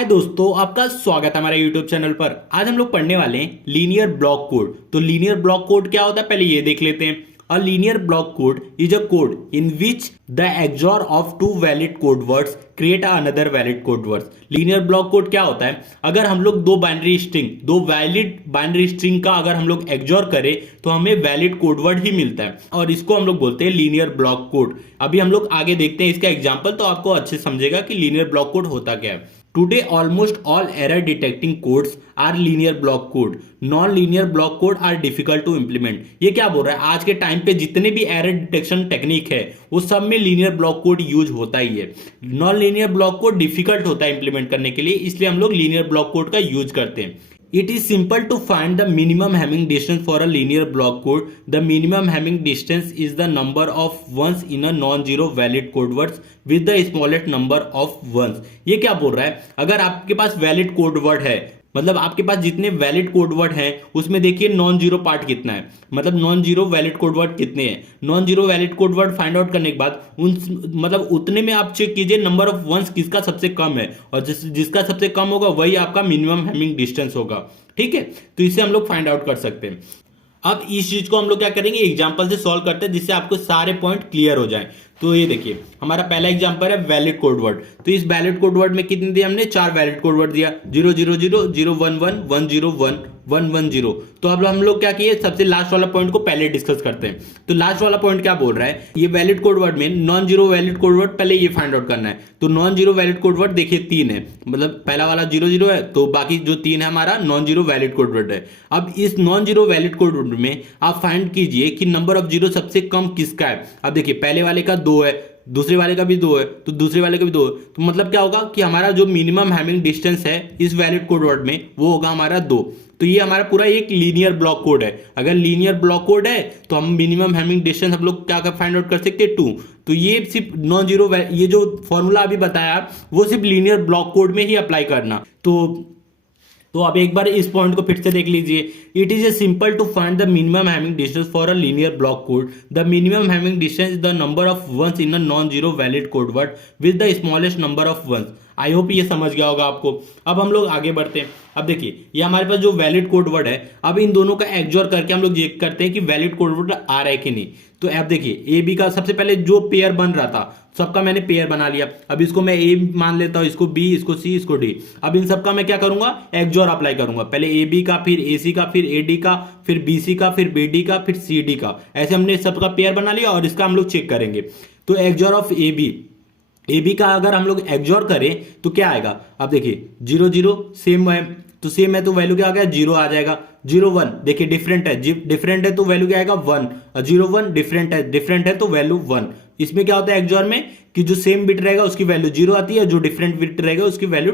हाय दोस्तों, आपका स्वागत है हमारे YouTube चैनल पर। आज हम लोग पढ़ने वाले हैं लीनियर ब्लॉक कोड। तो लीनियर ब्लॉक कोड क्या होता है पहले ये देख लेते हैं। A linear block code is a code in which the XOR of two valid code words create another valid code words. Linear block code क्या होता है? अगर हम लोग दो वैलिड बाइनरी स्ट्रिंग का अगर हम लोग XOR करें तो हमें वैलिड कोड वर्ड ही मिलता है और इसको हम लोग बोलते हैं लीनियर ब्लॉक कोड। अभी हम लोग आगे देखते हैं इसका एग्जाम्पल, तो आपको अच्छे समझेगा कि लीनियर ब्लॉक कोड होता क्या है। Today, almost all error detecting codes are linear block code. Non-linear block code are difficult to implement. ये क्या बोल रहा है? आज के टाइम पे जितने भी एरर डिटेक्शन टेक्निक है वो सब में लीनियर ब्लॉक कोड यूज होता ही है। Non linear block code difficult होता है इंप्लीमेंट करने के लिए, इसलिए हम लोग लीनियर ब्लॉक कोड का यूज करते हैं। It is simple to find the minimum Hamming distance for a linear block code. The minimum Hamming distance is the number of ones in a non-zero valid code words with the smallest number of ones. ये क्या बोल रहा है? अगर आपके पास valid code word है, मतलब आपके पास जितने वैलिड कोड वर्ड हैं उसमें देखिए नॉन जीरो पार्ट कितना है, मतलब non zero valid code word कितने हैं। Non zero valid code word find out करने के बाद मतलब उतने में आप चेक कीजिए नंबर ऑफ वंस किसका सबसे कम है, और जिसका सबसे कम होगा वही आपका मिनिमम हैमिंग डिस्टेंस होगा। ठीक है, तो इसे हम लोग फाइंड आउट कर सकते हैं। अब इस चीज को हम लोग क्या करेंगे, एग्जांपल से सॉल्व करते हैं जिससे आपको सारे पॉइंट क्लियर हो जाएं। तो ये देखिए हमारा पहला एग्जांपल है वैलिड कोड वर्ड। तो इस वैलिड कोड वर्ड में कितने दिए हमने? 4 वैलिड कोड वर्ड दिया, 0 0 0 0 1 1 1 0 1 1 1 0। तो अब हम लोग क्या किए, सबसे लास्ट वाला पॉइंट को पहले डिस्कस करते हैं। तो लास्ट वाला पॉइंट क्या बोल रहा है, ये वैलिड कोड वर्ड में non zero valid code word पहले ये फाइंड आउट करना है। तो non zero valid code word देखिए 3 है, मतलब पहला वाला 0 0 है, तो बाकी जो 3 है हमारा non zero valid code word है। अब इस non zero valid code word में आप फाइंड कीजिए कि नंबर ऑफ जीरो सबसे कम किसका है। अब देखिए पहले वाले का 2 है, दूसरे वाले का भी 2 है, तो दूसरे वाले का भी 2 है, तो मतलब क्या होगा कि हमारा जो मिनिमम हैमिंग डिस्टेंस है इस वैलिड कोड वर्ड में वो होगा हमारा 2। तो ये हमारा पूरा एक लीनियर ब्लॉक कोड है। अगर लीनियर ब्लॉक कोड है तो हम मिनिमम हैमिंग डिस्टेंस हम लोग क्या फाइंड आउट कर सकते हैं, 2। तो ये सिर्फ नॉन जीरो, ये जो फॉर्मूला अभी बताया वो सिर्फ लीनियर ब्लॉक कोड में ही अप्लाई करना। तो आप एक बार इस पॉइंट को फिर से देख लीजिए। It is a simple to find the minimum Hamming distance for a linear block code. The minimum Hamming distance is the number of ones in a non zero valid code word with the smallest number of ones. I hope ये समझ गया होगा आपको। अब हम लोग आगे बढ़ते हैं। अब देखिए ये हमारे पास जो वैलिड कोड वर्ड है, अब इन दोनों का एक्सओर करके हम लोग चेक करते हैं कि वैलिड कोड वर्ड आ रहा है कि नहीं। तो अब देखिए ए बी का सबसे पहले जो पेयर बन रहा था सबका मैंने पेयर बना लिया। अब इसको मैं ए मान लेता हूं, इसको बी, इसको सी, इसको डी। अब इन सबका मैं क्या करूंगा, एक्सओर अप्लाई करूंगा। पहले ए बी का, फिर ए सी का, फिर ए डी का, फिर बी सी का, फिर बी डी का, फिर सी डी का। ऐसे हमने सबका पेयर बना लिया और इसका हम लोग चेक करेंगे। तो एक्सओर ऑफ ए बी का अगर हम लोग एक्सओर करें तो क्या आएगा। अब देखिए 0 0 सेम है, तो सेम है तो वैल्यू क्या आ गया, 0 आ जाएगा। 0 1 देखिए डिफरेंट है तो वैल्यू क्या आएगा, 1। 0 1 डिफरेंट है तो वैल्यू 1। इसमें क्या होता है एक्सओर में कि जो सेम बिट रहेगा उसकी वैल्यू 0 आती है, जो डिफरेंट बिट रहेगा उसकी वैल्यू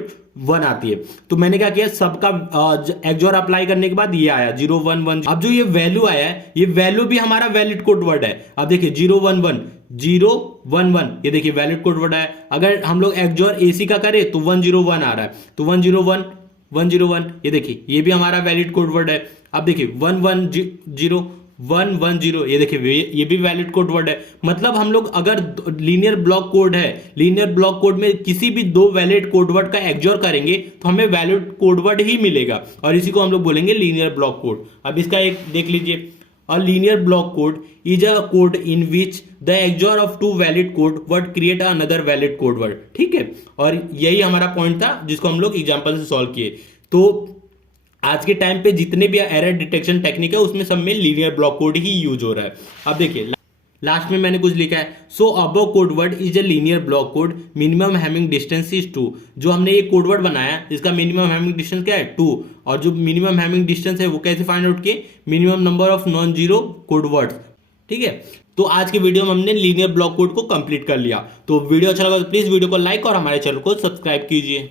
1 आती है। तो मैंने क्या किया, सबका एक्सओर अप्लाई करने के बाद ये आया 0 1 1। अब जो ये वैल्यू आया है ये वैल्यू भी हमारा वैलिड कोड वर्ड है। अब देखिए 0 1 1 0 1 1, ये देखिए वैलिड कोड वर्ड है। अगर हम लोग एक्सओर एसी का करें तो 1 0 1 आ रहा है, तो 1 0 1 1 0 1, ये देखिए ये भी हमारा वैलिड कोड वर्ड है। अब देखिए 1 1 0 1 1 0, ये देखिए ये भी वैलिड कोड वर्ड है। मतलब हम लोग अगर लीनियर ब्लॉक कोड है, लीनियर ब्लॉक कोड में किसी भी 2 वैलिड कोड वर्ड का एक्सओर करेंगे तो हमें वैलिड कोड वर्ड ही मिलेगा और इसी को हम लोग बोलेंगे लीनियर ब्लॉक कोड। अब इसका एक देख लीजिए, a linear block code is a code in which the XOR of 2 valid code word create another valid code word। ठीक है, और यही हमारा पॉइंट था जिसको हम लोग एग्जांपल से सॉल्व किए। तो आज के टाइम पे जितने भी एरर डिटेक्शन टेक्निक है उसमें सब में लीनियर ब्लॉक कोड ही यूज हो रहा है। अब देखिए लास्ट में मैंने कुछ लिखा है, so above code word is a linear block code, minimum Hamming distance is 2। जो हमने ये कोड वर्ड बनाया इसका मिनिमम हैमिंग डिस्टेंस क्या है, 2। और जो मिनिमम हैमिंग डिस्टेंस है वो कैसे फाइंड आउट किए, minimum number of non zero code words. ठीक है, तो आज के वीडियो में हमने लीनियर ब्लॉक कोड को कंप्लीट कर लिया। तो वीडियो अच्छा लगा तो प्लीज वीडियो को लाइक और हमारे चैनल को सब्सक्राइब कीजिए।